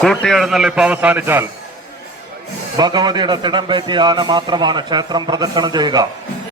കൂട്ടിയെഴുന്നള്ളിപ്പ് അവസാനിച്ചാൽ ഭഗവതിയുടെ തിടമ്പേറ്റിയ ആന മാത്രമാണ് ക്ഷേത്രം പ്രദക്ഷിണം ചെയ്യുക.